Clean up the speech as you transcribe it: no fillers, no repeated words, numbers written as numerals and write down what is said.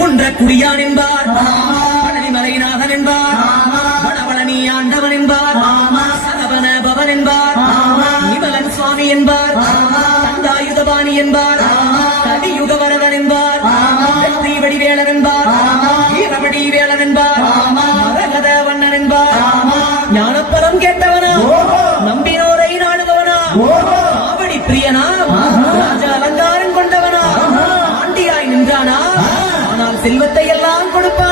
குன்ற குடியான் என்பார், பழனிமலைநாதன் என்பார், வடபழனி ஆண்டவன் என்பார், சரவண பவன் என்பார், நிமலன் சுவாமி என்பார், தண்டாயுதபாணி என்பார், கலியுக வரதன் என்பார், வெற்றி வடிவேலன் என்பார், வீரவடி வேலன் என்பார், மரகத வண்ணன் என்பார், ஞானப்பரம் கேட்டவனா, நம்பினோரை நாடுபவனா, காவடி பிரியனா, ராஜ அலங்காரம் கொண்டவனா, ஆண்டியாய் நின்றானா, ஆனால் செல்வத்தை எல்லாம் கொடுப்பான்.